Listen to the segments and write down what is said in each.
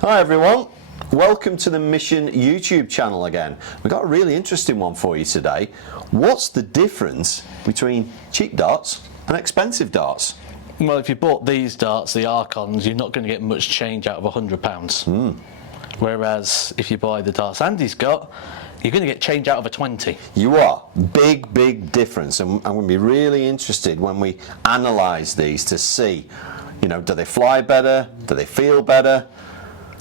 Hi everyone, welcome to the Mission YouTube channel again. We've got a really interesting one for you today. What's the difference between cheap darts and expensive darts? Well, if you bought these darts, the Archons, you're not going to get much change out of £100. Whereas if you buy the darts Andy's got, you're going to get change out of a 20. You are. Big difference, and I'm going to be really interested when we analyse these to see, do they fly better? Do they feel better?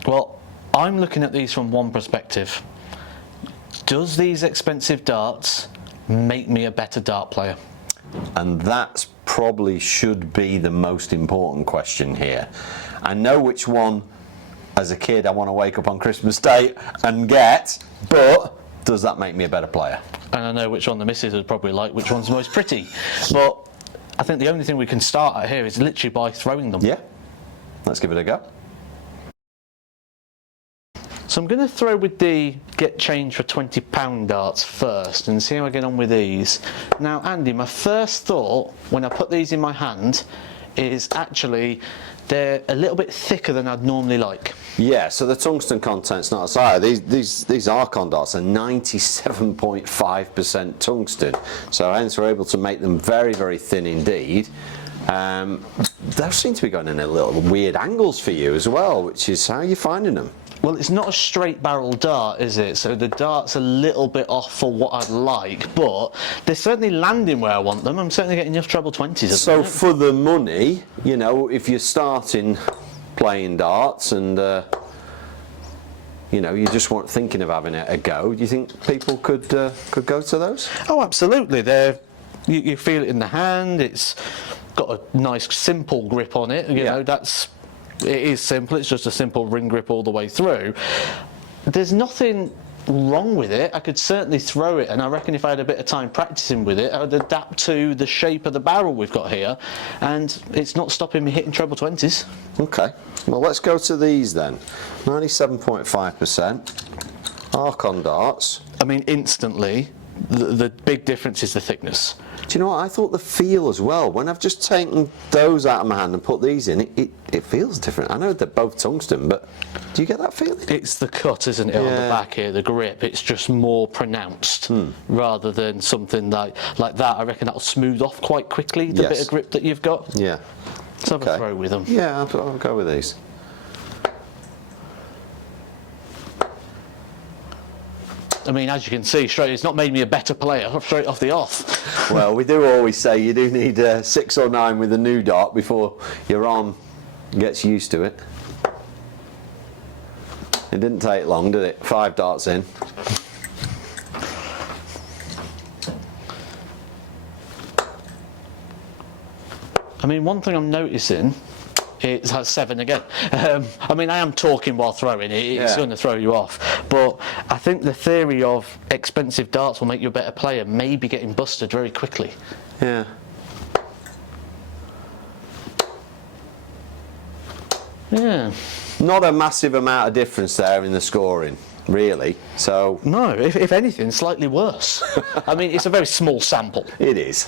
Well, I'm looking at these from one perspective. Does these expensive darts make me a better dart player? And that's probably should be the most important question here. I know which one, as a kid, I want to wake up on Christmas Day and get, but does that make me a better player? And I know which one the missus would probably like, which one's most pretty. But I think the only thing we can start at here is literally by throwing them. Yeah, let's give it a go. So I'm going to throw with the get change for £20 darts first and see how I get on with these. Now Andy, my first thought when I put these in my hand is actually they're a little bit thicker than I'd normally like. Yeah, so the tungsten content's not as high. These Archon darts are 97.5% tungsten, so hence we're able to make them very thin indeed. They seem to be going in a little weird angles for you as well, which is how you're finding them. Well, it's not a straight barrel dart, is it? So the dart's a little bit off for what I'd like, but they're certainly landing where I want them. I'm certainly getting enough treble 20s. So for the money, if you're starting playing darts and you just weren't thinking of having a go, do you think people could go to those? Oh, absolutely. You feel it in the hand. It's got a nice simple grip on it. You know, it is simple, it's just a simple ring grip all the way through. There's nothing wrong with it. I could certainly throw it, and I reckon if I had a bit of time practicing with it, I would adapt to the shape of the barrel we've got here, and it's not stopping me hitting treble 20s. Okay, well let's go to these then. 97.5% Archon darts. I mean, instantly, the big difference is the thickness. Do you know what? I thought the feel as well. When I've just taken those out of my hand and put these in, it feels different. I know they're both tungsten, but do you get that feeling? It's the cut, isn't it, on the back here, the grip. It's just more pronounced rather than something like that. I reckon that'll smooth off quite quickly, the bit of grip that you've got. Yeah. Let's have a throw with them. Yeah, I'll go with these. I mean, as you can see, straight, it's not made me a better player straight off the off. Well, we do always say you do need 6 or 9 with a new dart before your arm gets used to it. It didn't take long, did it? 5 darts in. I mean, one thing I'm noticing, it's at 7 again. I mean, I am talking while throwing it. It's going to throw you off. But I think the theory of expensive darts will make you a better player may be getting busted very quickly. Yeah. Yeah. Not a massive amount of difference there in the scoring, really. So no, if anything, slightly worse. I mean, it's a very small sample. It is.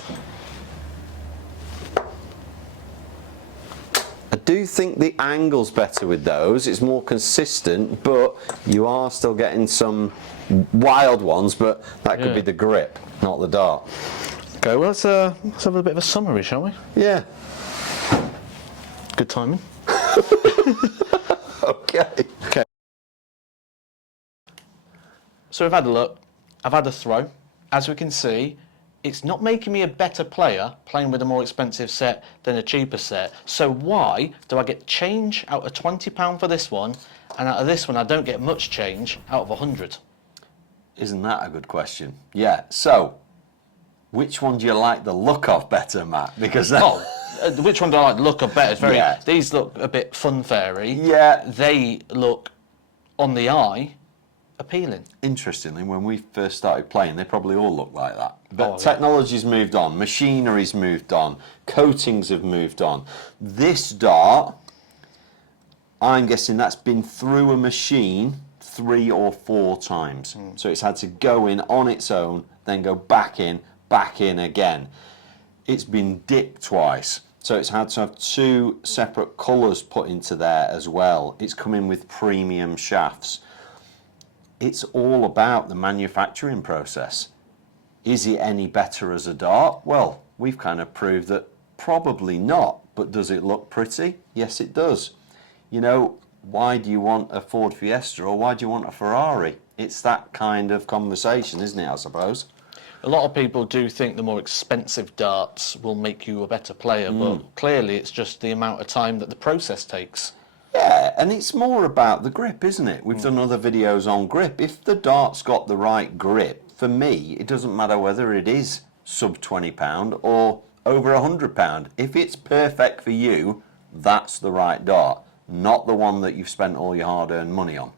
I do think the angle's better with those. It's more consistent, but you are still getting some wild ones, but that could be the grip, not the dart. Okay, well, let's have a bit of a summary, shall we? Yeah. Good timing. Okay. So we've had a look, I've had a throw. As we can see, it's not making me a better player playing with a more expensive set than a cheaper set. So why do I get change out of £20 for this one, and out of this one I don't get much change out of 100? Isn't that a good question? Yeah, so which one do you like the look of better, Matt? Because which one do I like the look of better? It's very, these look a bit fun-fairy. Yeah. They look, on the eye, appealing. Interestingly, when we first started playing, they probably all looked like that. But technology's moved on, machinery's moved on, coatings have moved on. This dart, I'm guessing that's been through a machine 3 or 4 times. So it's had to go in on its own, then go back in again. It's been dipped twice. So it's had to have two separate colours put into there as well. It's coming with premium shafts. It's all about the manufacturing process. Is it any better as a dart? Well, we've kind of proved that probably not, but does it look pretty? Yes, it does. You know, why do you want a Ford Fiesta or why do you want a Ferrari? It's that kind of conversation, isn't it, I suppose? A lot of people do think the more expensive darts will make you a better player, but clearly it's just the amount of time that the process takes. Yeah, and it's more about the grip, isn't it? We've done other videos on grip. If the dart's got the right grip, for me, it doesn't matter whether it is sub £20 or over £100. If it's perfect for you, that's the right dart, not the one that you've spent all your hard-earned money on.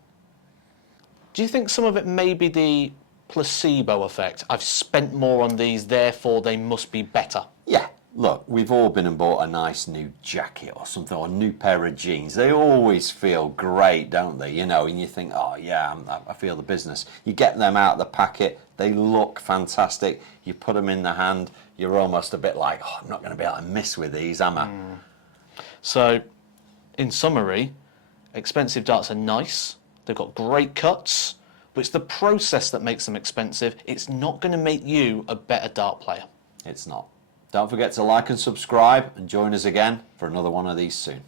Do you think some of it may be the placebo effect? I've spent more on these, therefore they must be better. Yeah, look, we've all been and bought a nice new jacket or something, or a new pair of jeans. They always feel great, don't they? You know, and you think, oh yeah, I feel the business. You get them out of the packet, they look fantastic. You put them in the hand, you're almost a bit like, oh, I'm not going to be able to miss with these, am I? So, in summary, expensive darts are nice. They've got great cuts, but it's the process that makes them expensive. It's not going to make you a better dart player. It's not. Don't forget to like and subscribe and join us again for another one of these soon.